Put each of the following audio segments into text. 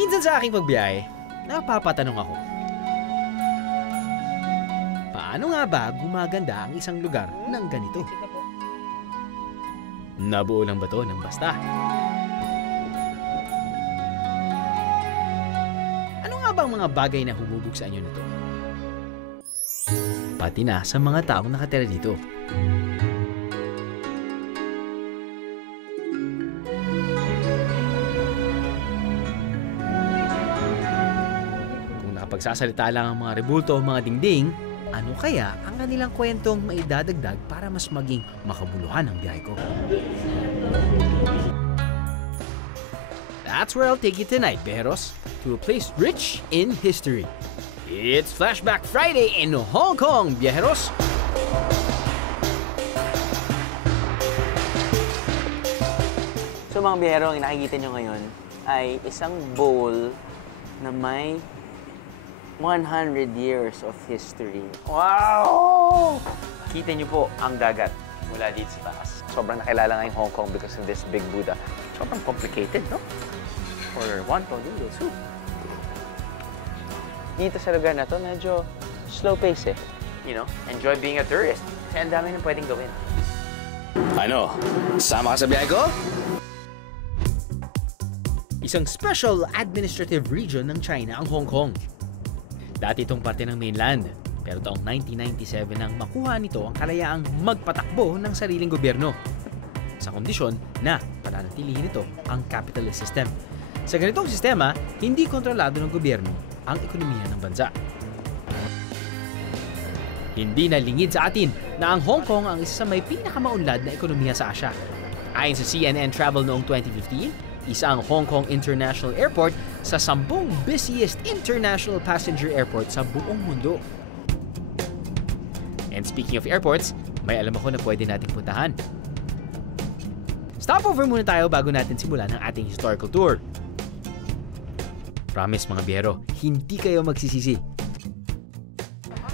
Minsan sa aking pagbiyahe, napapatanong ako. Paano nga ba gumaganda ang isang lugar ng ganito? Nabuo lang ba to ng basta? Ano nga ba ang mga bagay na humubog sa inyo nito? Pati na sa mga taong nakatira dito. Kung nakapagsasalita lang ang mga rebulto o mga dingding, ano kaya ang kanilang kwentong maidadagdag para mas maging makabuluhan ang biyahe ko? That's where I'll take you tonight, Bejeros, to a place rich in history. It's Flashback Friday in Hong Kong, Biyaheros! So mga biyahero, ang nakikita nyo ngayon ay isang bowl na may 100 years of history. Wow! Kita nyo po ang dagat mula dito sa taas. Sobrang nakilala nga yung Hong Kong because of this big Buddha. Sobrang complicated, no? For wonton noodle soup. Dito sa lugar na to, medyo slow pace eh. You know, enjoy being a tourist. Kasi ang dami nang pwedeng gawin. Ano? Sama ka sa biyahe ko? Isang special administrative region ng China ang Hong Kong. Dati itong parte ng mainland, pero taong 1997 nang makuha nito ang kalayaang magpatakbo ng sariling gobyerno. Sa kondisyon na pananatilihin nito ang capitalist system. Sa ganitong sistema, hindi kontrolado ng gobyerno ang ekonomiya ng bansa. Hindi nalingid sa atin na ang Hong Kong ang isa sa may pinakamaunlad na ekonomiya sa Asya. Ayon sa CNN Travel noong 2015, isa ang Hong Kong International Airport sa 10 busiest international passenger airport sa buong mundo. And speaking of airports, may alam ako na pwede nating puntahan. Stopover muna tayo bago natin simulan ang ating historical tour. Promise mga biyero, hindi kayo magsisisi.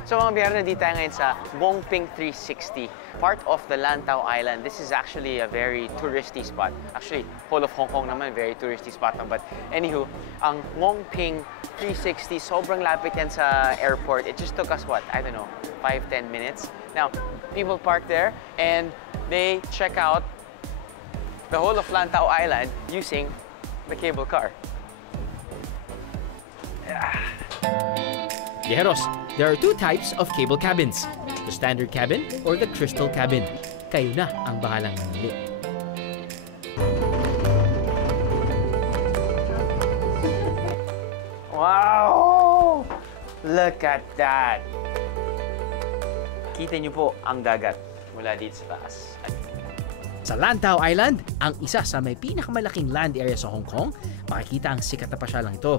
So mga biyero, nandito tayo ngayon sa Ngongping 360, part of the Lantau Island. This is actually a very touristy spot. Actually, whole of Hong Kong naman, very touristy spot. But anywho, ang Ngongping 360, sobrang lapit yan sa airport. It just took us, what, I don't know, 5-10 minutes. Now, people park there and they check out the whole of Lantau Island using the cable car. Viajeros, there are two types of cable cabins, the standard cabin or the crystal cabin. Kayo na ang bahalang mamili. Wow! Look at that! Kita niyo po ang dagat mula dito sa taas. Sa Lantau Island, ang isa sa may pinakamalaking land area sa Hong Kong, makikita ang sikat na pasyalang ito.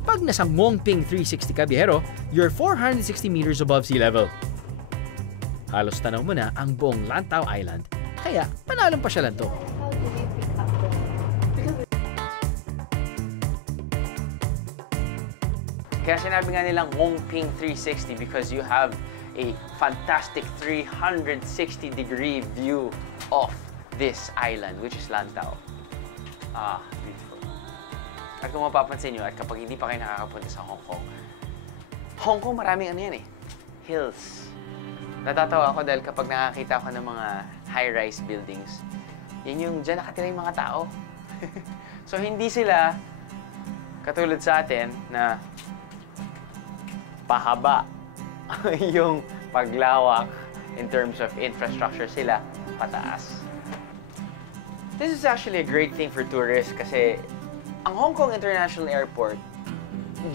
Pag nasa Ngongping 360 ka, biyahero, you're 460 meters above sea level. Halos tanaw mo na ang buong Lantau Island, kaya panalong pasyalan to. Kaya sinabi nga nilang Ngongping 360 because you have a fantastic 360-degree view of this island, which is Lantau. Ah, beautiful. At kung mapapansin nyo, at kapag hindi pa kayo nakakapunta sa Hong Kong maraming ano yan eh, hills. Natatawa ako dahil kapag nakakita ako ng mga high-rise buildings, yun yung dyan nakatira yung mga tao. So hindi sila katulad sa atin na pahaba yung paglawak in terms of infrastructure, sila pataas. This is actually a great thing for tourists kasi ang Hong Kong International Airport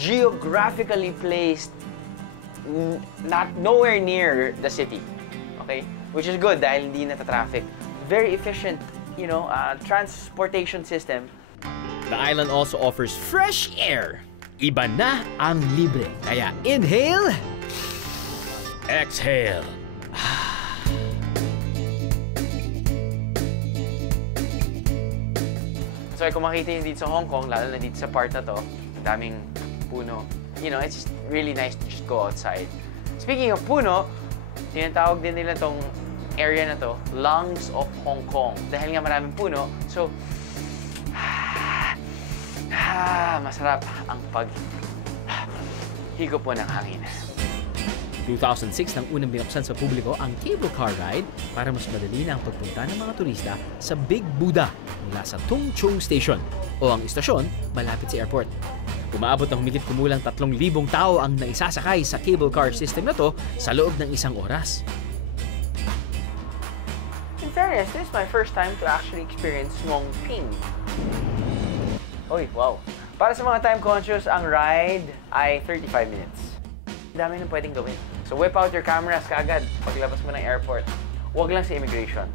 geographically placed nowhere near the city, okay? Which is good dahil hindi nata-traffic. Very efficient, you know, transportation system. The island also offers fresh air. Iba na ang libre. Kaya inhale, exhale. So kung makita nyo dito sa Hong Kong, lalo na dito sa part na to, daming puno. You know, it's just really nice to just go outside. Speaking of puno, tinatawag din nila tong area na to, lungs of Hong Kong. Dahil nga maraming puno, so Masarap ang higop po ng hangin. 2006 nang unang binuksan sa publiko ang cable car ride para mas madali na ang pagpunta ng mga turista sa Big Buddha mula sa Tungchung Station o ang istasyon malapit sa airport. Umaabot ng humigit kumulang 3,000 tao ang naisasakay sa cable car system na to sa loob ng 1 oras. In fairness, this is my first time to actually experience Ngongping. Oy, wow. Para sa mga time conscious, ang ride ay 35 minutes. Dami nang pwedeng gawin. So whip out your cameras kaagad paglabas mo ng airport. Huwag lang sa immigration.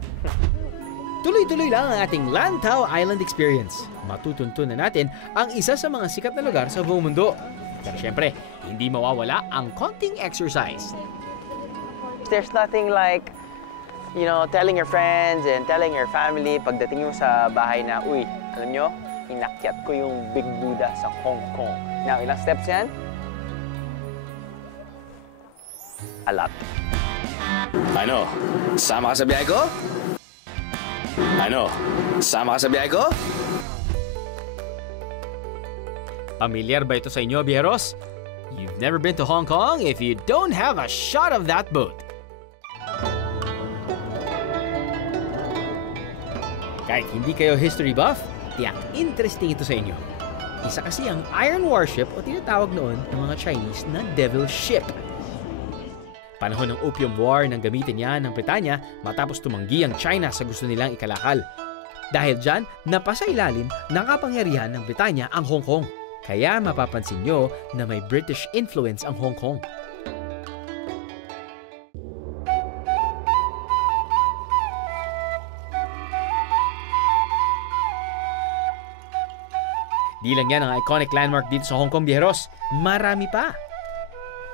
Tuloy-tuloy lang ang ating Lantau Island experience. Matututunan natin ang isa sa mga sikat na lugar sa buong mundo. Pero syempre, hindi mawawala ang konting exercise. There's nothing like, you know, telling your friends and telling your family pagdating mo sa bahay na, uy, alam nyo, inakyat ko yung Big Buddha sa Hong Kong. Now, ilang steps yan? A lot. Ano? Sama ka sa biyahe ko? Ano? Sama ka sa biyahe ko? Pamilyar ba ito sa inyo, Bieros? You've never been to Hong Kong if you don't have a shot of that boat. Kahit hindi kayo history buff, tiyak interesting ito sa inyo. Isa kasi ang Iron Warship o tinatawag noon ng mga Chinese na Devil Ship. Panahon ng Opium War nang gamitin niya ng Britanya matapos tumanggi ang China sa gusto nilang ikalakal. Dahil dyan, napasailalim ng kapangyarihan ng Britanya ang Hong Kong. Kaya mapapansin nyo na may British influence ang Hong Kong. Di lang yan ang iconic landmark dito sa Hong Kong, Bieros. Marami pa.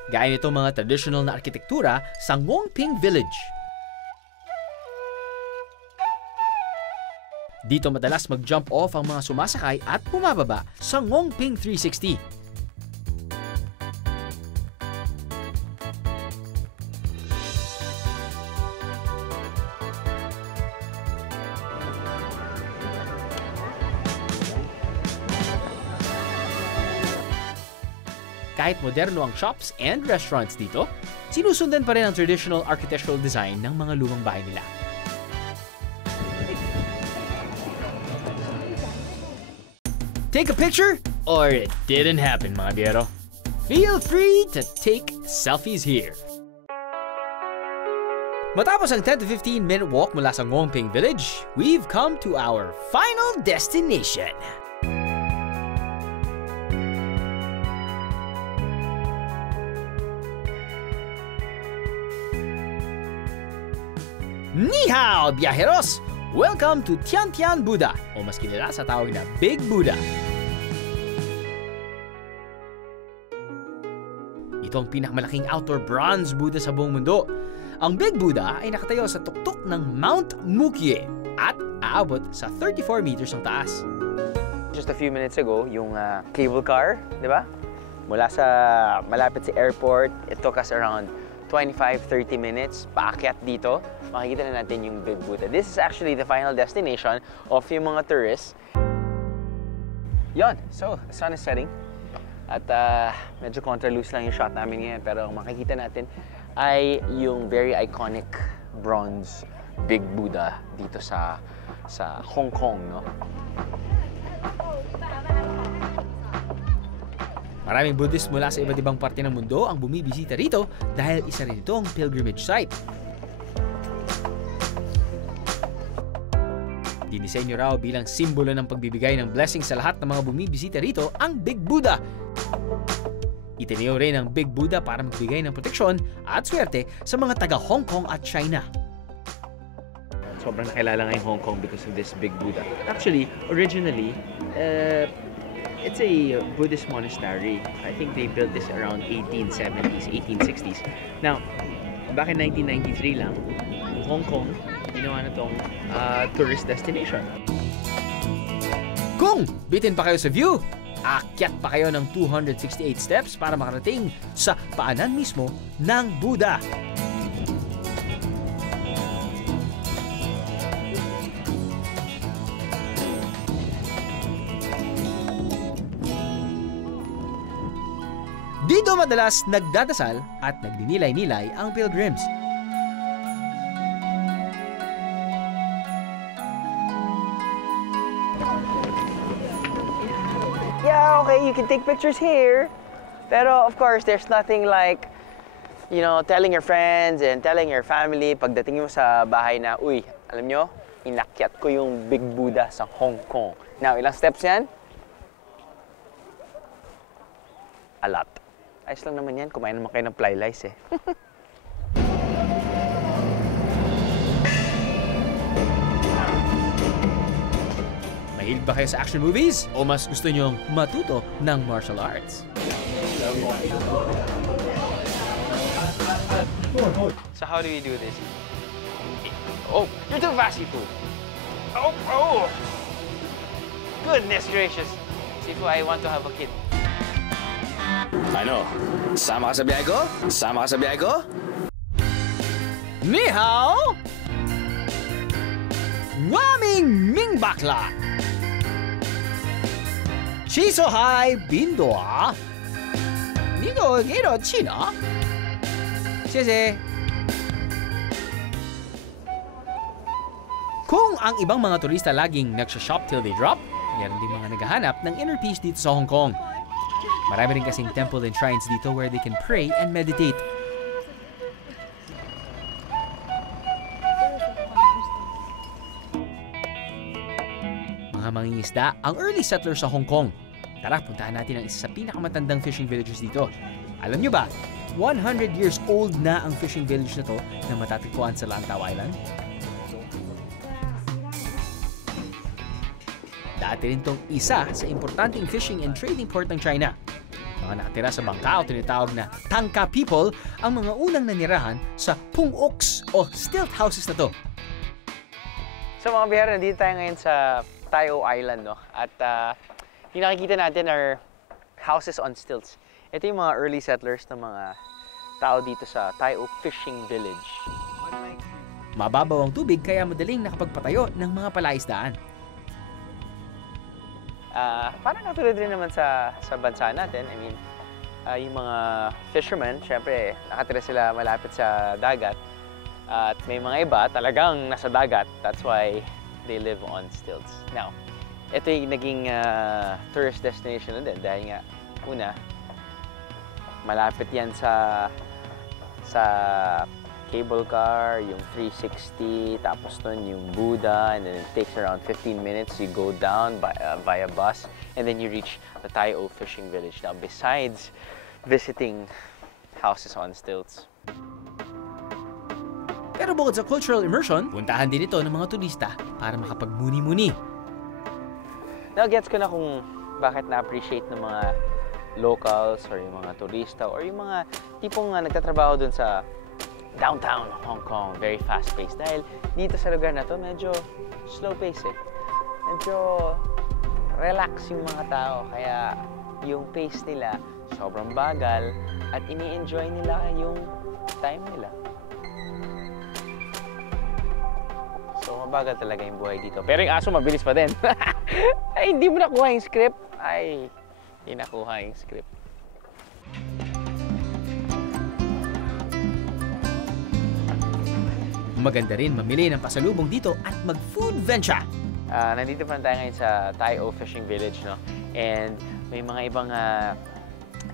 Gaya nito mga traditional na arkitektura sa Ngongping Village. Dito madalas mag-jump off ang mga sumasakay at bumababa sa Ngongping 360. Kahit moderno ang shops and restaurants dito, sinusundan pa rin ang traditional architectural design ng mga lumang bahay nila. Take a picture or it didn't happen, mga biyero. Feel free to take selfies here. Matapos ang 10 to 15 minute walk mula sa Ngongping Village, we've come to our final destination. Ni hao, biyaheros! Welcome to Tiantian Buddha o mas kilala sa tawag na Big Buddha. Ito ang pinakamalaking outdoor bronze Buddha sa buong mundo. Ang Big Buddha ay nakatayo sa tuktok ng Mount Mukye at aabot sa 34 meters ang taas. Just a few minutes ago, yung cable car, di ba? Mula sa malapit sa airport, it took us around 25-30 minutes paakyat dito. Makikita na natin yung Big Buddha. This is actually the final destination of yung mga tourists. Yon, so the sun is setting. At medyo contraloose lang yung shot namin ngayon. Pero ang makikita natin ay yung very iconic bronze Big Buddha dito sa Hong Kong, no? Maraming Buddhist mula sa iba't ibang parte ng mundo ang bumibisita rito dahil isa rin itong pilgrimage site. Dinisenyo raw bilang simbolo ng pagbibigay ng blessing sa lahat ng mga bumibisita rito ang Big Buddha. Itinayo rin ang Big Buddha para magbigay ng proteksyon at swerte sa mga taga Hong Kong at China. Sobrang nakilala nga yung Hong Kong because of this Big Buddha. Actually, originally, it's a Buddhist monastery. I think they built this around 1870s, 1860s. Now, back in 1993 lang, Hong Kong, ginawa na tong tourist destination. Kung bitin pa kayo sa view, akyat pa kayo ng 268 steps para makarating sa paanan mismo ng Buddha. Dito madalas nagdadasal at nagdinilay-nilay ang pilgrims. Yeah, okay, you can take pictures here. Pero of course, there's nothing like, you know, telling your friends and telling your family pagdating mo sa bahay na, uy, alam nyo, inakyat ko yung Big Buddha sa Hong Kong. Now, ilang steps yan? A lot. Ayos lang naman yan, kumain naman kayo ng fly lice eh. Mahilig ba kayo sa action movies? O mas gusto nyong matuto ng martial arts? So how do we do this? Oh, you're too fast, Sifu. Oh! Goodness gracious. Sifu, I want to have a kid. Ano? Sama ka sa biyahe ko? Sama ka sa biyahe ko? Ni hao! Ngwaming Ming Bakla! Shiso hai bindo ah! Nigo gero china? Siyese! Kung ang ibang mga turista laging nagsha-shop till they drop, meron din mga naghahanap ng inner peace dito sa Hong Kong. Marami rin kasing temple and shrines dito where they can pray and meditate. Mga mangingisda ang early settlers sa Hong Kong. Tara, puntahan natin ang isa sa pinakamatandang fishing villages dito. Alam nyo ba, 100 years old na ang fishing village na to na matatagpuan sa Lantau Island? Dati rin tong isa sa importanteng fishing and trading port ng China. Mga nakatira sa bangka o tinatawag na Tangka people ang mga unang nanirahan sa Pung Oks o stilt houses na to. So mga biyahero, nandito tayo ngayon sa Tayong Island, no? At yung nakikita natin are houses on stilts. Ito yung mga early settlers ng mga tao dito sa Tayong Fishing Village. Mababaw ang tubig kaya madaling nakapagpatayo ng mga palaisdaan. Parang katulad rin naman sa bansa natin. I mean, yung mga fishermen, syempre, nakatira sila malapit sa dagat. At may mga iba talagang nasa dagat. That's why they live on stilts. Now, ito yung naging tourist destination na din. Dahil nga, una, malapit yan sa cable car, yung 360, tapos nun yung Buddha, and then it takes around 15 minutes. You go down via bus, and then you reach the Tayong Fishing Village. Now, besides visiting houses on stilts. Pero bukod sa cultural immersion, puntahan din ito ng mga turista para makapagmuni-muni. Now, gets ko na kung bakit na-appreciate ng mga locals or yung mga turista or yung mga tipong nagtatrabaho dun sa downtown Hong Kong, very fast-paced. Dahil dito sa lugar na to, medyo slow pace eh. Medyo relax yung mga tao. Kaya yung pace nila, sobrang bagal at ini-enjoy nila yung time nila. So, mabagal talaga yung buhay dito. Pero yung aso, mabilis pa din. Ay, hindi mo nakuha yung script. Ay, hindi nakuha yung script. Maganda rin mamili ng pasalubong dito at mag-food venture. Nandito pa tayo ngayon sa Tayong Fishing Village, no? And may mga ibang,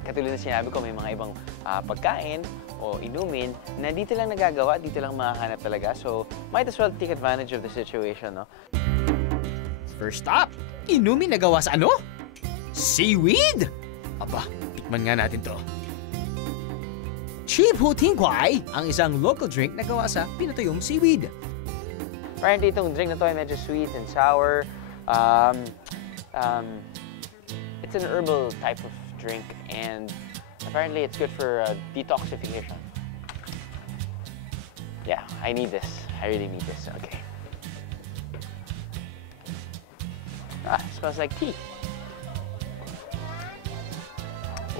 katulad na sinabi ko, may mga ibang pagkain o inumin na dito lang nagagawa, dito lang makahanap talaga. So, might as well take advantage of the situation, no? First up, inumin na gawa sa ano? Seaweed! Aba, tikman nga natin to. Cheap Hu Ting Kwai, ang isang local drink na gawa sa pinatuyong seaweed. Apparently, itong drink na to ay medyo sweet and sour. It's an herbal type of drink, and apparently it's good for detoxification. Yeah, I need this. I really need this. Okay. It smells like tea.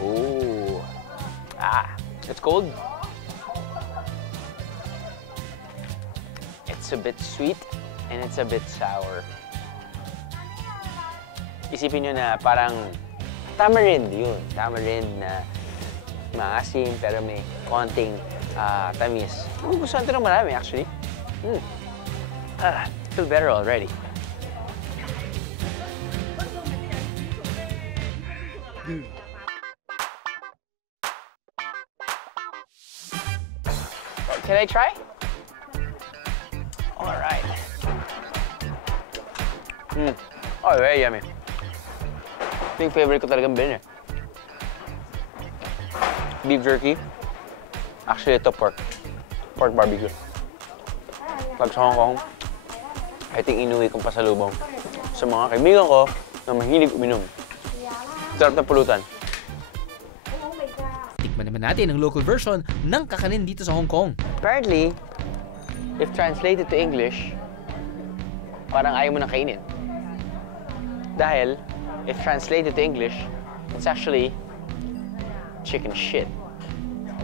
Oh. It's cold. It's a bit sweet and it's a bit sour. Isipin nyo na parang tamarind yun. Tamarind na maasim pero may konting tamis. Gusto ito ng marami actually. Feel better already. Can I try? All right. Oh, very yummy. Yung favorite ko talagang bilhin eh. Beef jerky. Actually, ito pork. Pork barbecue. Pag sa Hong Kong, I think inuwi kong pasalubong sa mga kaibigan ko na mahilig uminom. Sarap na pulutan. Tikman naman natin ang local version ng kakanin dito sa Hong Kong. Apparently, if translated to English, parang ayaw mo na kainin. Dahil, if translated to English, it's actually chicken shit,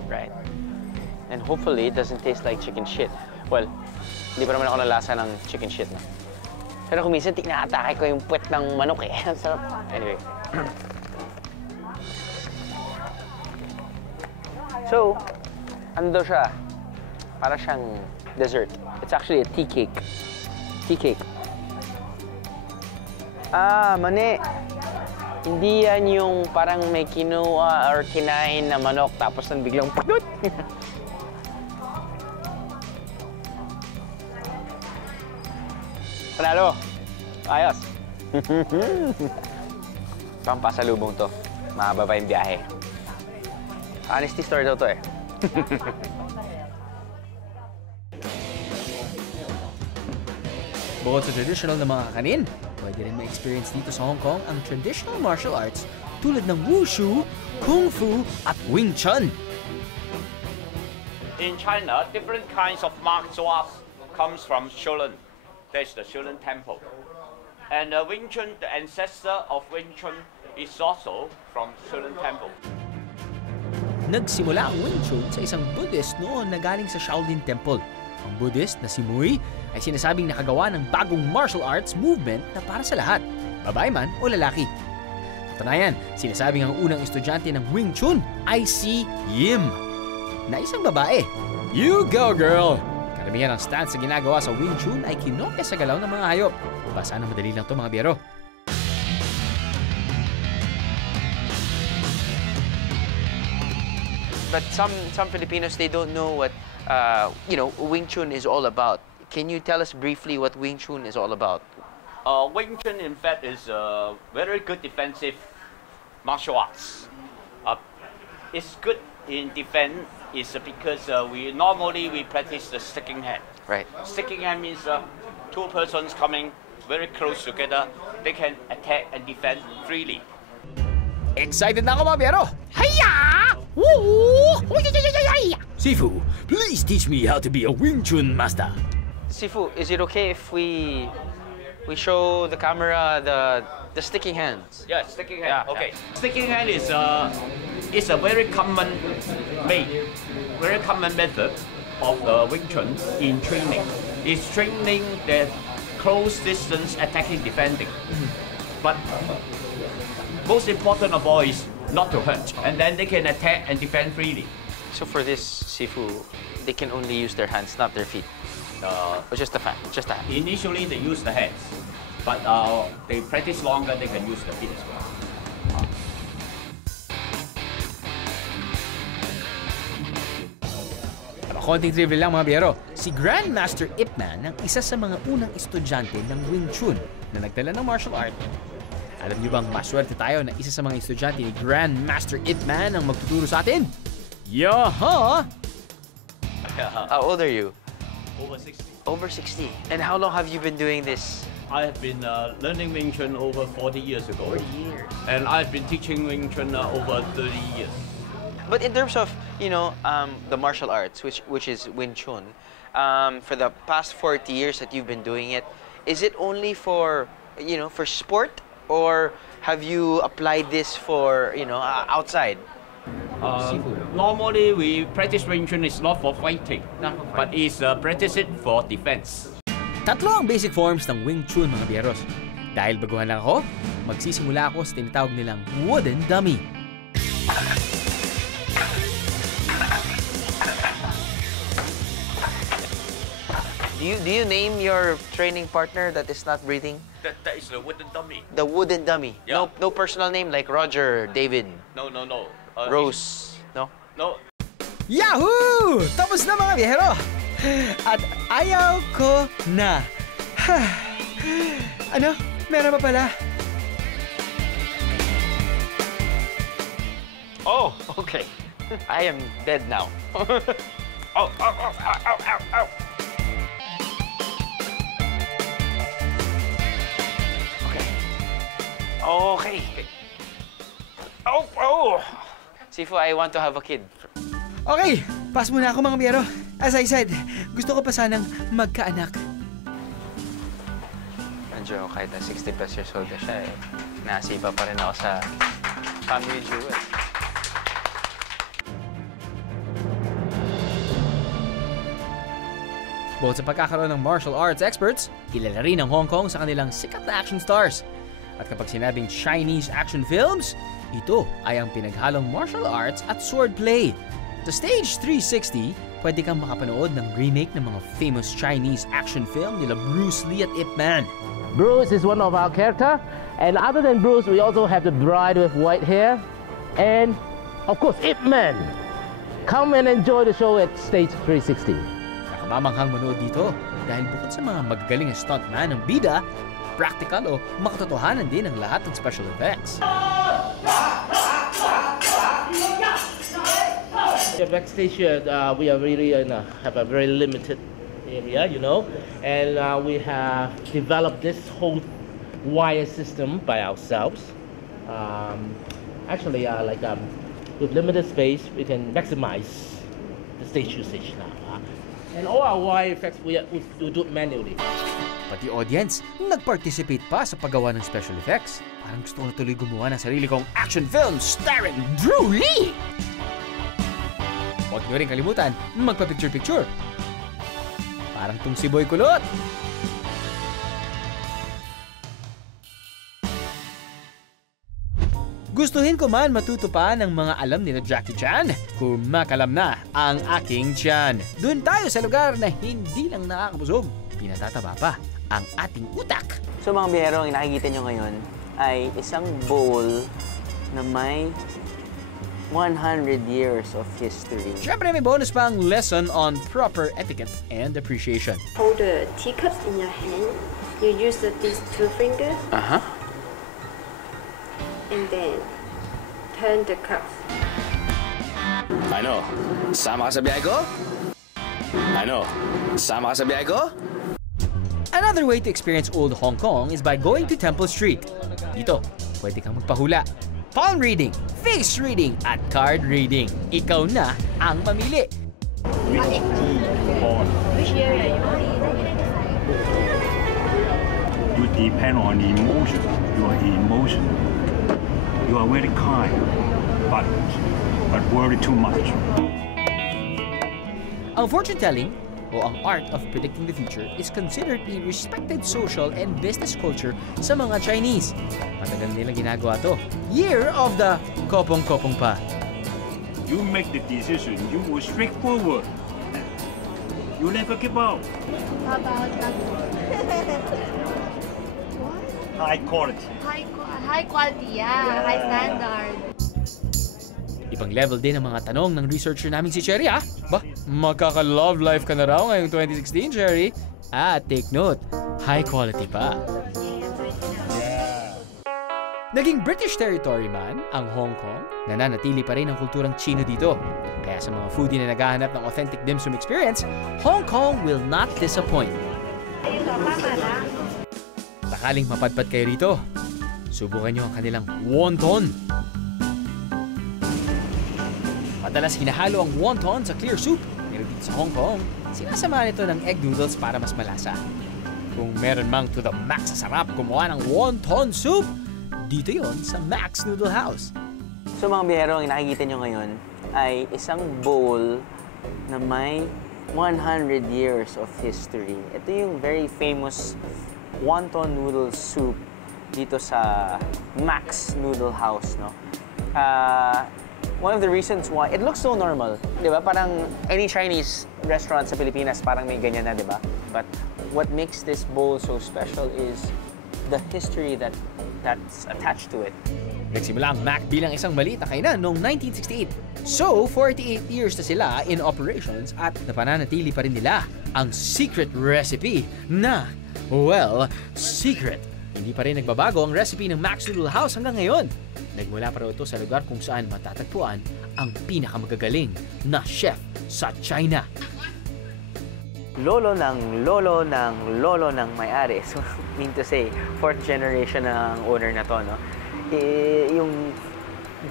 right? And hopefully, it doesn't taste like chicken shit. Well, hindi pa naman ako nalasa ng chicken shit na. Pero kung minsan, tinatake ko yung puwet ng manok eh. Sarap. Anyway. So, ano daw siya? Para siyang dessert. It's actually a tea cake. Tea cake. Mani. Hindi yan yung parang may kinuha or kinain na manok tapos nang biglang pagdut. Panalo. Ayos. Pampasalubong to. Mahaba pa yung biyahe. Honesty story daw to eh. Bukod sa traditional na mga kakanin, pwede rin ma-experience dito sa Hong Kong ang traditional martial arts tulad ng wushu, kung fu, at wing chun. In China, different kinds of martial arts comes from Shaolin. There's the Shaolin Temple. And Wing Chun, the ancestor of Wing Chun, is also from Shaolin Temple. Nagsimula ang Wing Chun sa isang Buddhist noon na galing sa Shaolin Temple. Ang Buddhist na si Mui ay sinasabing nakagawa ng bagong martial arts movement na para sa lahat, babae man o lalaki. Katunayan, sinasabing ang unang estudyante ng Wing Chun ay si Yim, na isang babae. You go, girl! Karamihan ng stance na ginagawa sa Wing Chun ay kinopya sa galaw ng mga hayop. Basta na madali lang to mga biyero. But some Filipinos, they don't know what Wing Chun is all about. Can you tell us briefly what Wing Chun is all about? Wing Chun, in fact, is a very good defensive martial arts. It's good in defense is because we normally practice the sticking hand. Right. Sticking hand means two persons coming very close together. They can attack and defend freely. Excited na ako mga biyero! Hiya! Woo! Sifu, please teach me how to be a Wing Chun master. Sifu, is it okay if we show the camera the sticking hands? Yeah, sticking hand. Yeah, okay. Yeah. Sticking hand is a very common method of the Wing Chun in training. It's training the close distance attacking, defending. But most important of all is not to hurt, and then they can attack and defend freely. So for this Sifu, they can only use their hands, not their feet. Or just the hand. Initially, they use the hands, but they practice longer, they can use the feet as well. Konting trivia lang mga biyero, si Grandmaster Ip Man ang isa sa mga unang estudyante ng Wing Chun na nagdala ng martial art. Alam niyo bang maswerte tayo na isa sa mga estudyante ni Grandmaster Ip Man ang magtuturo sa atin? Yaha! How old are you? Over 60. Over 60. And how long have you been doing this? I have been learning Wing Chun over 40 years ago. 40 years. And I've been teaching Wing Chun over 30 years. But in terms of, the martial arts, which is Wing Chun, for the past 40 years that you've been doing it, is it only for, for sport? Or have you applied this for, outside? Normally, we practice Wing Chun is not for fighting, but it's practice it for defense. Tatlo ang basic forms ng Wing Chun mga biyeros. Dahil baguhan lang ako, magsisimula ako sa tinatawag nilang wooden dummy. Do you name your training partner that is not breathing? That is the wooden dummy. The wooden dummy. Yeah. No personal name like Roger, David, No. Rose. No. No. Yahoo! Tapos na mga biyahero! At ayaw ko na. Ano? Meron pa pala? Oh, okay. I am dead now. Oh, ow, ow, ow, ow, ow, ow. Okay. Oh. Sifu, I want to have a kid. Okay, pass muna ako mga biyahero. As I said, gusto ko pa sanang magkaanak. Medyo kahit na 60 plus years old na siya, nasipa pa rin ako sa family jewel. Bukod sa pagkakaroon ng martial arts experts, kilala rin ang Hong Kong sa kanilang sikat na action stars. At kapag sinabing Chinese action films, ito ay ang pinaghalong martial arts at swordplay. Sa Stage 360, pwede kang makapanood ng remake ng mga famous Chinese action film nila Bruce Lee at Ip Man. Bruce is one of our character, and other than Bruce, we also have the bride with white hair, and of course, Ip Man. Come and enjoy the show at Stage 360. Nakamamanghang manood dito dahil bukod sa mga magagaling na stuntman ng bida, practical o makatotohanan din ang lahat ng special effects. The backstage here, we are really have a very limited area, you know, and we have developed this whole wire system by ourselves. Actually, with limited space, we can maximize the stage usage now. And all our wire effects, we do it manually. Pati audience, nag-participate pa sa paggawa ng special effects. Parang gusto ko na tuloy gumawa ng sarili kong action film starring Drew Lee! Huwag nyo rin kalimutan, magpa-picture-picture. Parang tong si Boy Kulot. Gustuhin ko man matuto pa ng mga alam nila Jackie Chan, kumakalam na ang aking tiyan. Doon tayo sa lugar na hindi lang nakakabusog, pinatataba pa ang ating utak. So mga biyahero, ang nakikita nyo ngayon ay isang bowl na may 100 years of history. Siyempre may bonus pang lesson on proper etiquette and appreciation. Hold the teacups in your hand. You use these two fingers and then turn the cups. Ano? Sama ka sa biyahe ko? Ano? Sama ka sa biyahe ko? Another way to experience old Hong Kong is by going to Temple Street. Dito, pwede kang magpahula, palm reading, face reading, at card reading. Ikaw na ang mamili. Which area you want? You depend on emotion. Your emotion. You are very kind, but worry too much. Ang fortune telling, o ang art of predicting the future, is considered a respected social and business culture sa mga Chinese. Matagal nilang ginagawa to. Year of the kopong-kopong pa. You make the decision. You were straightforward. You never give out. How about High quality. high quality, yeah. High standard. Ibang level din ang mga tanong ng researcher naming si Cherry, ah. Ba, magkaka-love life ka na raw ngayong 2016, Cherry. Take note, high quality pa. Naging British territory man ang Hong Kong, nananatili pa rin ang kulturang Chino dito. Kaya sa mga foodie na naghahanap ng authentic dim sum experience, Hong Kong will not disappoint. Sakaling mapadpad kayo rito, subukan nyo ang kanilang wonton. Madalas hinahalo ang wonton sa clear soup, pero dito sa Hong Kong, sinasamahan ito ng egg noodles para mas malasa. Kung meron mang to the max sa sarap gumawa ng wonton soup, dito yon sa Max Noodle House. So mga biyahero, ang nakikita nyo ngayon ay isang bowl na may 100 years of history. Ito yung very famous wonton noodle soup dito sa Max Noodle House, no? One of the reasons why it looks so normal, 'di ba? Parang any Chinese restaurant sa Pilipinas parang may ganyan na, 'di ba? But what makes this bowl so special is the history that's attached to it. Nagsimula ang Mac bilang isang maliit na kainan noong 1968. So, 48 years na sila in operations at napananatili pa rin nila ang secret recipe na, well, secret. Hindi pa rin nagbabago ang recipe ng Mac's Noodle House hanggang ngayon. Nagmula pa rin ito sa lugar kung saan matatagpuan ang pinakamagagaling na chef sa China. Lolo ng may-ari. So, mean to say, 4th generation ng owner na to, no? Yung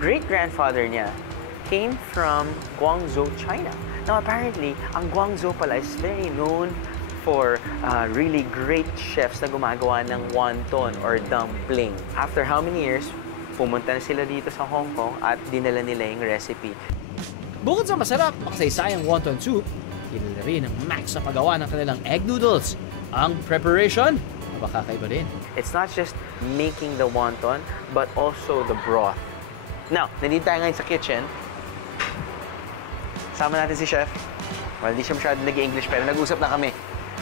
great-grandfather niya came from Guangzhou, China. Now, apparently, ang Guangzhou pala is very known for really great chefs na gumagawa ng wonton or dumpling. After how many years, pumunta na sila dito sa Hong Kong at dinala nila yung recipe. Bukod sa masarap, makasaysayang wonton soup, kinila rin ang Mac sa paggawa ng kanilang egg noodles. Ang preparation, mabakakaiba rin. It's not just making the wonton, but also the broth. Now, nandito tayo ngayon sa kitchen. Sama natin si Chef. Well, di siya masyado nag-English, pero nag-usap na kami.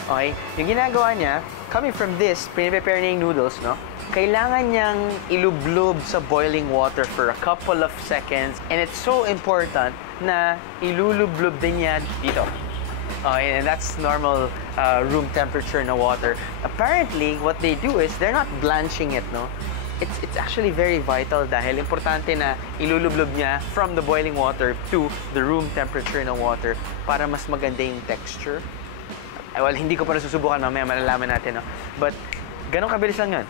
Okay? Yung ginagawa niya, coming from this, prepare niya yung noodles, no? Kailangan niyang ilublob sa boiling water for a couple of seconds. And it's so important na ilulublob din niya dito. Okay, and that's normal room temperature na water. Apparently, what they do is they're not blanching it, no? It's actually very vital dahil importante na ilulublob niya from the boiling water to the room temperature na water para mas maganda yung texture. Well, hindi ko pa nasusubukan, mamaya malalaman natin, no? But ganun kabilis lang yun.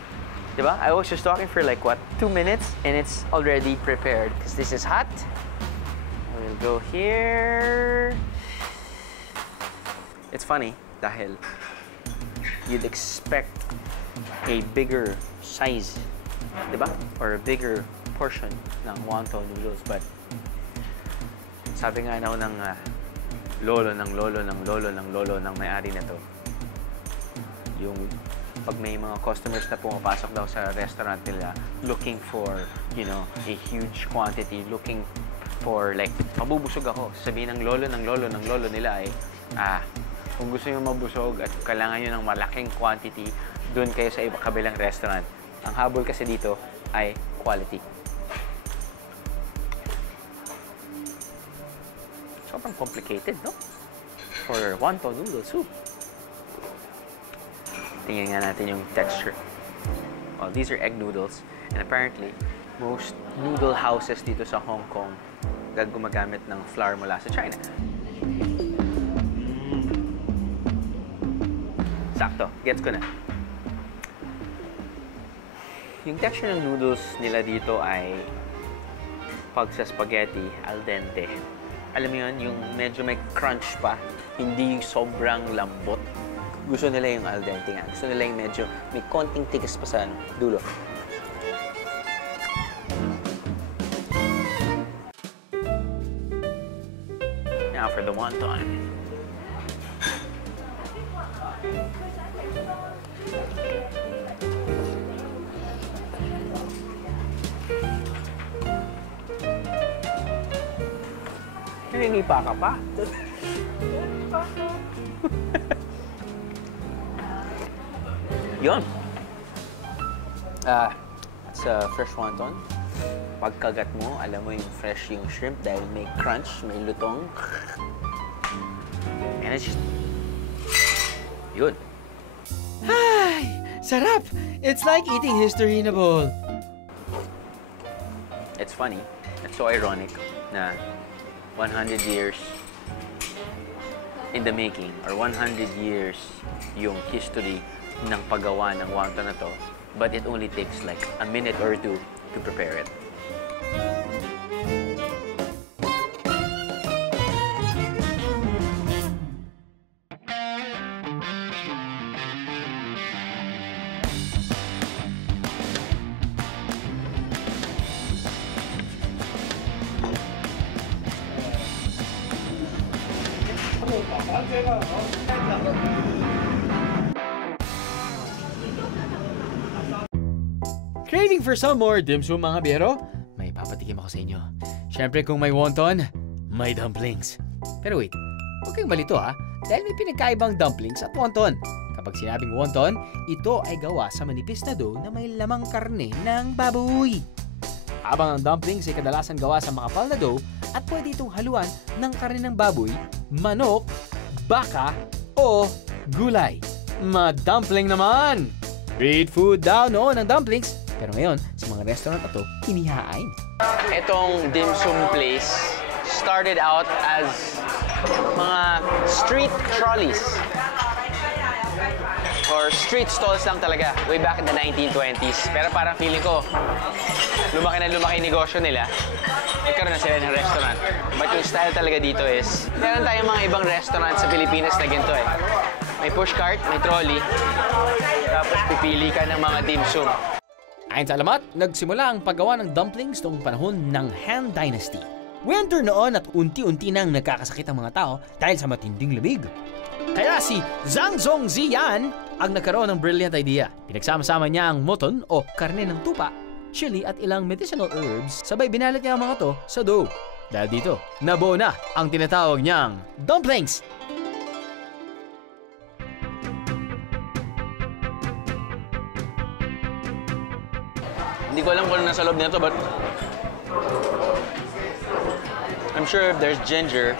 Diba? I was just talking for like, what, 2 minutes and it's already prepared. Because this is hot. We'll go here. It's funny dahil you'd expect a bigger size, diba? Or a bigger portion ng wonton noodles. But sabi nga na ng lolo ng may-ari na to, yung pag may mga customers na pumapasok daw sa restaurant nila looking for, you know, a huge quantity, looking for like, mabubusog ako. Sabihin ng lolo nila ay, kung gusto nyo mabusog at kailangan nyo ng malaking quantity, doon kayo sa iba kabilang restaurant. Ang habol kasi dito ay quality. Sobrang complicated, no? For wonton noodle soup. Tingnan nga natin yung texture. Well, these are egg noodles. And apparently, most noodle houses dito sa Hong Kong gumagamit ng flour mula sa China. Sakto, gets ko na. Yung texture ng noodles nila dito ay pag sa spaghetti, al dente. Alam mo yun, yung medyo may crunch pa, hindi sobrang lambot. Gusto nila yung al dente nga. Gusto nila yung medyo may konting tigas pa sa dulo. Now for the wonton. Naninipa ka pa? Yun. It's a fresh wonton. Pagkagat mo, alam mo yung fresh yung shrimp dahil may crunch, may lutong. And it's just... Yun. Ay, sarap! It's like eating history in a bowl. It's funny. It's so ironic na 100 years in the making or 100 years yung history ng paggawa ng wonton na to, but it only takes like a minute or two to prepare it. Craving for some more dim sum, mga biyero? May papatikim ako sa inyo. Siyempre kung may wonton, may dumplings. Pero wait, huwag kayong malito ha. dahil may pinagkaibang dumplings at wonton. Kapag sinabing wonton, ito ay gawa sa manipis na dough na may lamang karne ng baboy. Habang ang dumplings ay kadalasan gawa sa makapal na dough at pwede itong haluan ng karne ng baboy, manok, baka, o gulay. Madumpling naman! Street food daw noon ang dumplings, pero ngayon sa mga restaurant ito, inihain. Itong dim sum place started out as mga street trolleys or street stalls lang talaga way back in the 1920s. Pero parang feeling ko, lumaki na lumaki yung negosyo nila. Nagkaroon na sila ng restaurant. But yung style talaga dito is, meron tayong mga ibang restaurant sa Pilipinas na ganito eh. May pushcart, may trolley, tapos pipili ka ng mga dim sum. Ayon sa alamat, nagsimula ang paggawa ng dumplings noong panahon ng Han Dynasty. Winter noon at unti-unti nang nagkakasakit ang mga tao dahil sa matinding lamig. Kaya si Zhang Zhongziyan ang nagkaroon ng brilliant idea. Pinagsama-sama niya ang moton o karne ng tupa, chili at ilang medicinal herbs, sabay binalat niya ang mga to sa dough. Dahil dito, nabuo na ang tinatawag niyang dumplings. Hindi ko alam kung ano nasa loob nito, but I'm sure if there's ginger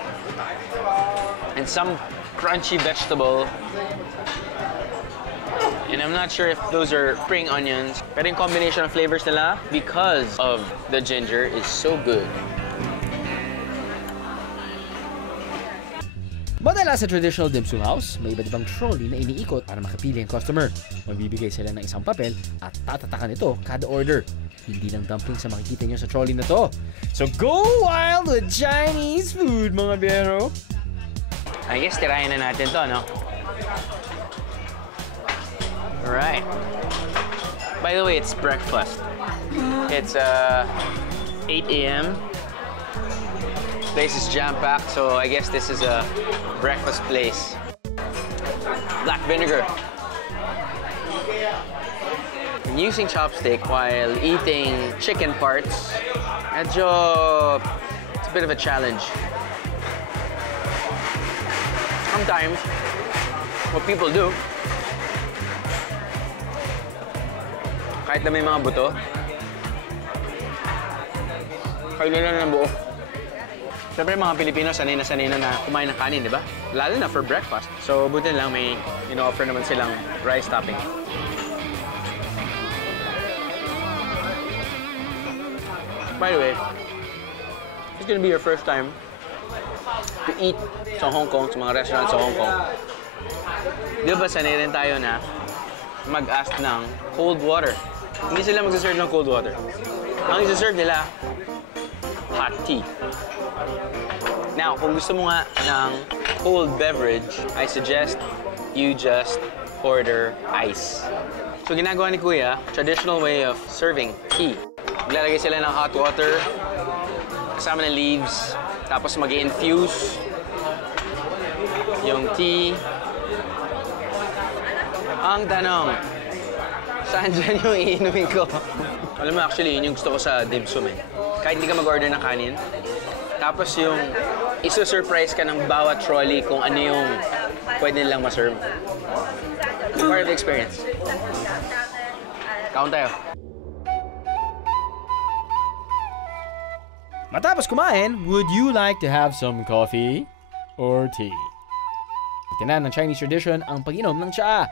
and some crunchy vegetable, and I'm not sure if those are spring onions, pero yung combination of flavors nila because of the ginger is so good. Madalas sa traditional dim sum house, may iba't ibang trolley na iniikot para makapili ang customer. Magbibigay sila ng isang papel at tatatakan ito kada order. Hindi lang dumplings sa makikita nyo sa trolley na to. So go wild with Chinese food, mga biyero! I guess tirahin na natin to, no? Alright. By the way, it's breakfast. It's 8 a.m. Place is jam-packed, so I guess this is a breakfast place. Black vinegar. And using chopstick while eating chicken parts, it's a bit of a challenge. Sometimes, what people do, kahit na may mga buto, kain nila ng buo. Siyempre mga Pilipino sanay na kumain ng kanin, di ba? Lalo na for breakfast. So buti lang may offer naman silang rice topping. By the way, it's gonna be your first time to eat sa Hong Kong, sa mga restaurants sa Hong Kong. Di ba sanay rin tayo na mag-ask ng cold water? Hindi sila mag-serve ng cold water. Ang i-serve nila, hot tea. Now, kung gusto mo nga ng cold beverage, I suggest you just order ice. So, ginagawa ni Kuya, traditional way of serving tea. Maglalagay sila ng hot water, kasama ng leaves, tapos mag-infuse yung tea. Ang tanong, saan dyan yung iinumin ko? Alam mo, actually, yun yung gusto ko sa dim sum eh. Kahit hindi ka mag-order ng kanin, tapos yung iso-surprise ka ng bawat trolley kung ano yung pwede nilang ma-serve. Part of the experience. Kaon tayo. Matapos kumain, would you like to have some coffee or tea? Itinan ng Chinese tradition ang pag-inom ng tsaa.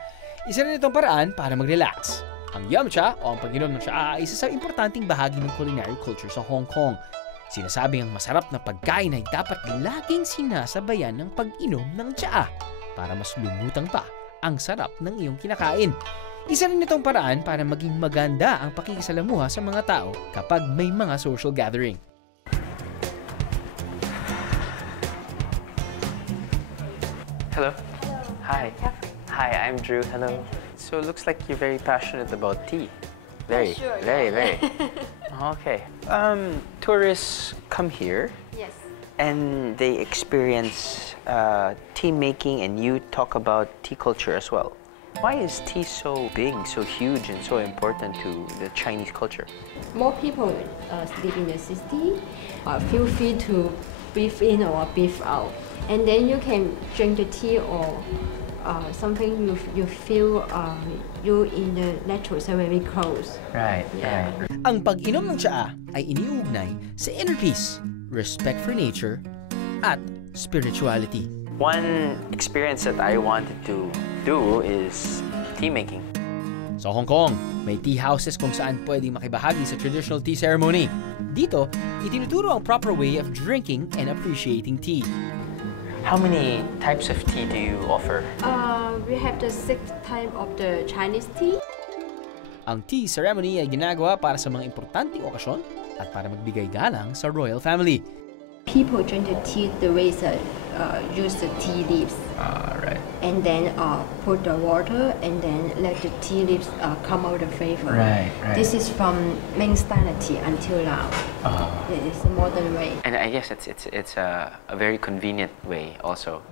Isa rin itong paraan para mag-relax. Ang yum cha o ang pag-inom ng tsaa ay isa sa importanteng bahagi ng culinary culture sa Hong Kong. Sinasabing ang masarap na pagkain ay dapat laging sinasabayan ng pag-inom ng tsaa para mas lumutang pa ang sarap ng iyong kinakain. Isa rin itong paraan para maging maganda ang pakikisalamuha sa mga tao kapag may mga social gathering. Hello. Hi. Hi, I'm Drew. Hello. So it looks like you're very passionate about tea. Very, Sure, very, very. Okay. Tourists come here. Yes. And they experience tea making, and you talk about tea culture as well. Why is tea so big, so huge, and so important to the Chinese culture? More people live in the city. Feel free to breathe in or breathe out. And then you can drink the tea or something you feel you in the nature so very close. Right, Yeah. Ang pag-inom ng tsaa ay iniugnay sa inner peace, respect for nature, at spirituality. One experience that I wanted to do is tea making. Sa Hong Kong, may tea houses kung saan pwedeng makibahagi sa traditional tea ceremony. Dito, itinuturo ang proper way of drinking and appreciating tea. How many types of tea do you offer? We have the 6th type of the Chinese tea. Ang tea ceremony ay ginagawa para sa mga importanteng okasyon at para magbigay galang sa royal family. People drink the tea the way that use the tea leaves. Right. And then put the water and then let the tea leaves come out the flavor. Right. This is from Minsan tea until now. It's a modern way. And I guess it's a very convenient way also.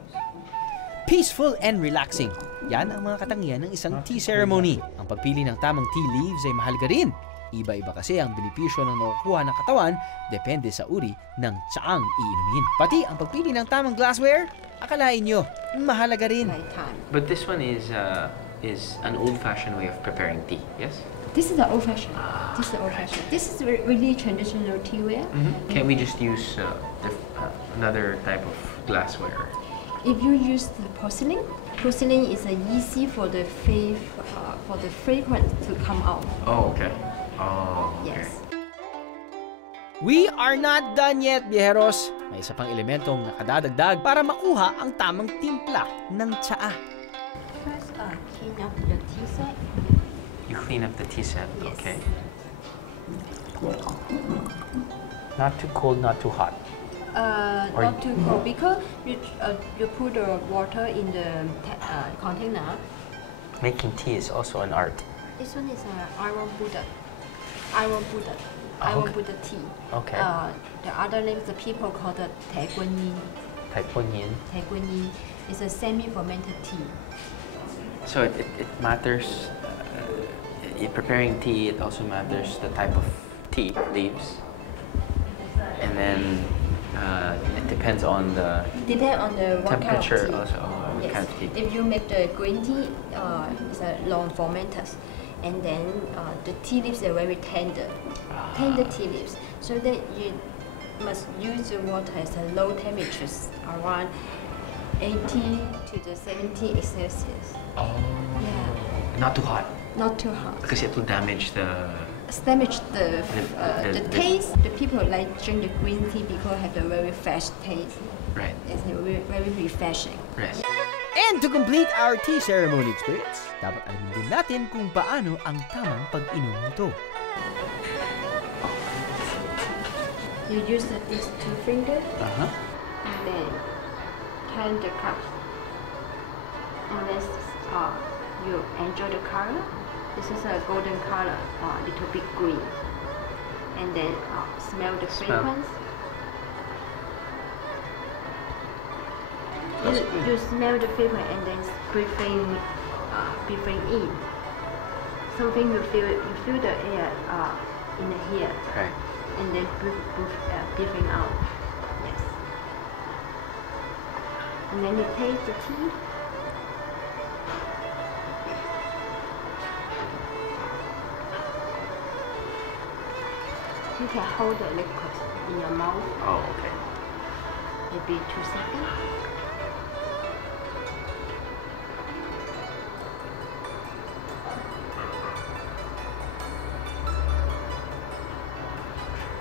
Peaceful and relaxing. Yan ang mga katangian ng isang tea ceremony. Ang pagpili ng tamang tea leaves ay mahalaga rin. Iba-iba kasi ang benepisyo ng nakukuha ng katawan depende sa uri ng tsaang iinumin. Pati ang pagpili ng tamang glassware, akalain nyo, mahalaga rin. But this one is an old-fashioned way of preparing tea, yes? This is the old-fashioned. This is the old-fashioned. This is really traditional teaware. Can we just use another type of glassware? If you use the porcelain is easy for the fragrance to come out. Oh, okay. Oh, okay. Yes. We are not done yet, biyeheros. May isa pang elementong nakadadagdag para makuha ang tamang timpla ng tsaa. First, clean up the tea set. You clean up the tea set, Yes. okay. Not too cold, not too hot. Not too cold because you put the water in the container. Making tea is also an art. This one is iron Buddha. Iron Buddha tea. Okay. The other name the people call it taiguanyin. Taiguanyin. Taiguanyin is a semi-fermented tea. So it matters, in preparing tea, it also matters the type of tea leaves. And then it depends on the what temperature kind of tea. also. What Yes. kind of tea. If you make the green tea, it's a long fermented. And then the tea leaves are very tender tea leaves. So that you must use the water at a low temperatures, around 80 to the 70 Celsius. Oh. Yeah. Not too hot. Not too hot. Because it will damage the. Damage the taste. The people like drink the green tea because have a very fresh taste. Right. It's very, very refreshing. Right. And to complete our tea ceremony experience, dapat alamin din natin kung paano ang tamang pag-inom nito. You use these 2 fingers Uh-huh. and then turn the cup. And then you enjoy the color. This is a golden color, little bit green. And then smell the fragrance. You smell the fragrance and then breathing in. Something you feel the air in the here. Right. And then breathing out. Yes. And then you taste the tea. You can hold the liquid in your mouth, Oh, okay. maybe 2 seconds.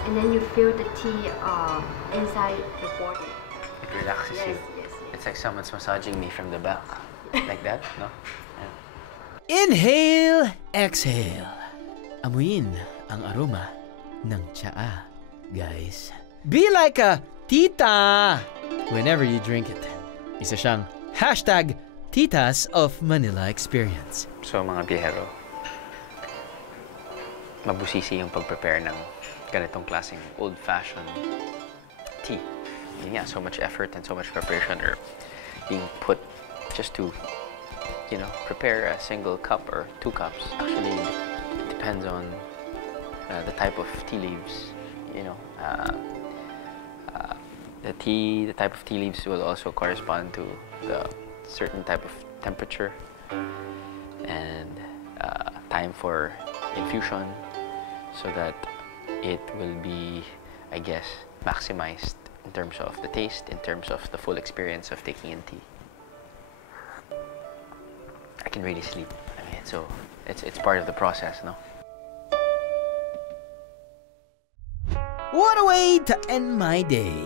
And then you feel the tea inside the body. It relaxes you. Yes. It's like someone's massaging me from the back. Like that, no? Inhale, exhale. Amuyin ang aroma ng tsaa, guys. Be like a tita whenever you drink it. Isa siyang #Titas of Manila Experience. So mga biyahero, mabusisi yung pag-prepare ng ganitong klaseng old-fashioned tea. Yun nga, so much effort and so much preparation are being put just to, you know, prepare a single cup or 2 cups. Actually, it depends on the type of tea leaves, you know. The type of tea leaves will also correspond to the certain type of temperature and time for infusion, so that it will be, I guess, maximized in terms of the taste, in terms of the full experience of taking in tea. I can really sleep. I mean, so it's part of the process, no? What a way to end my day!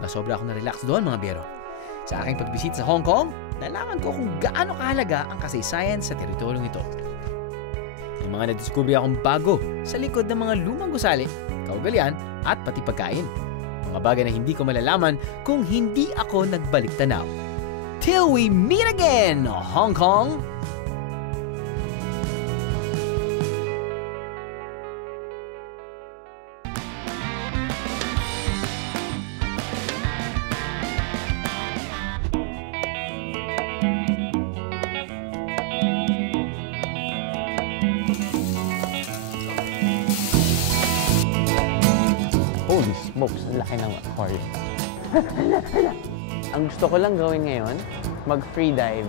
Nasobra ako na-relax doon, mga biyero. Sa aking pagbisita sa Hong Kong, nalaman ko kung gaano kahalaga ang kasaysayan sa teritoryong ito. May mga nadiskubre akong bago sa likod ng mga lumang gusali, kaugalian at pati pagkain. Mga bagay na hindi ko malalaman kung hindi ako nagbalik tanaw. Till we meet again, Hong Kong! Holy smokes, ang laki ng aquarium. Ang gusto ko lang gawin ngayon, mag-free dive